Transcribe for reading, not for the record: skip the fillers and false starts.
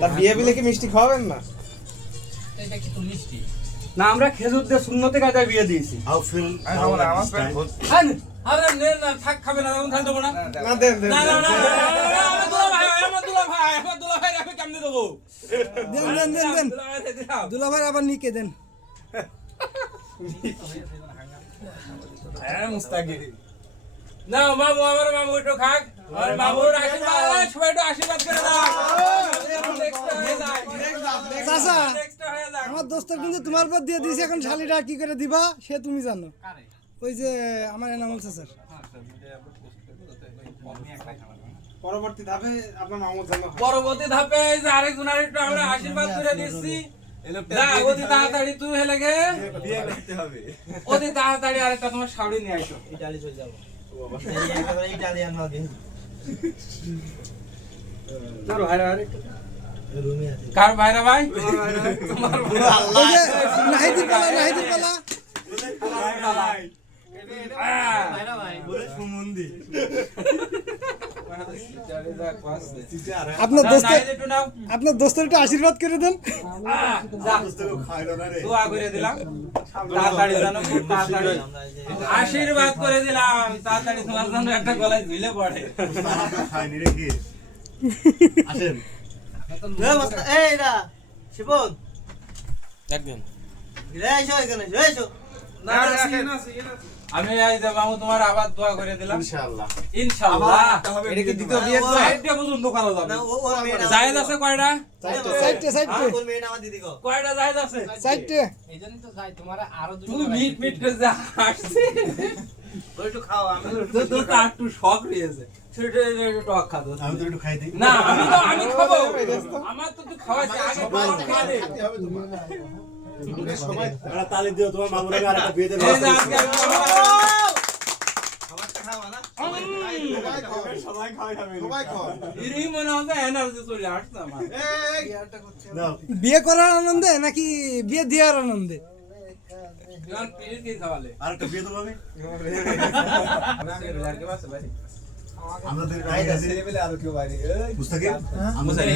তার বিয়ে বিলে কি মিষ্টি খাওয়াবেন না? এটা কি তো মিষ্টি? না আমরা খেজুর দিয়ে সুন্নতে কায়দায় বিয়ে দিয়েছি। আরে নে না থাক খাবে না এখন থাক দেবো না। না দেন দেন। না না না আমার দুলা ভাই আমি কেমনে দেবো? দেন দেন দেন দেন দুলা ভাই আবার নিকে দেন। হ্যাঁ মুস্তাকি না মামু আমার মামু একটু খাক আর মামুর আশীর্বাদ সবাই একটু আশীর্বাদ করে দাও। চাচা আমার দোস্ত কিন্তু তোমার পর দিয়ে দিয়েছে, এখন শালিটা কি করে দিবা সে তুমি জানো। ওই যে আমার এনামল চাচার পরবর্তী ধাপে আপনার মামুর জন্য হয়। পরবর্তী ধাপে এই যে আরেকজনের একটু আমরা আশীর্বাদ করে দিচ্ছি। না অতি তাড়াতাড়ি তুই হেলে গে বিয়ে করতে হবে। অতি তাড়াতাড়ি আরেকটা তোমার শাড়ি নিয়ে আইসো। ইতালি চলে যাব একেবারে ইটালিয়ান হবে তোর ভাই আরে রুমে আছে কার ভাইরা ভাই তোমার ওই যে নাহিদির পালা নাহিদির পালা ভাইরা ভাই বলে সুমন্দি আপনার দোস্ত একটু নাও আপনার দোস্তের একটু আশীর্বাদ করে দেন। দোয়া করে দিলাম তাড়াতাড়ি জানো খুব তাড়াতাড়ি আশীর্বাদ করে দিলাম তাড়াতাড়ি তোমার জন্য একটা গলায় ঝুলে পড়ে। আসেন এই না শিবন দেখবেন এসো এখানে এসো না আমি এই যে মামু তোমার আবার দোয়া করে দিলাম ইনশাআল্লাহ। ইনশাআল্লাহ। এটা কি দ্বিতীয় বিয়ে? সাইডটা পর্যন্ত করা যাবে না ওর মেয়েটা জায়েজ আছে কয়টা সাইডে সাইডে ওর মেয়েটা আমার দিদি গো কয়টা জায়েজ আছে সাইডে এইজন্য তো যাই তোমার আরো দুটো তুমি মিট মিট করে যা আসছে ওই একটু খাও আমি তো তার একটু শখ রয়েছে সেটা একটু টক খাতো আমি তো একটু খাই দিই না আমি খাবো আমার তো তুই খাওয়াইছিস আগে খাওয়ালে তালি দিও তোমার মামুর আগে আরেকটা বিয়ে দেব এই যে আজকে আমি খাবারটা খাও না সবাই খায়। এরই মনে হবে এনার্জি চলে আসছে আমার নাও বিয়ে করার আনন্দে নাকি বিয়ে দেওয়ার আনন্দে? এখন পিরিত কি খাওয়ালে আরেকটা বিয়ে দেব আমি আর কি বাসে ভাই আমাদের রাইড আছে ছেলেবেলে আরো কেউ বাইরে মুস্তাকিম মুসাই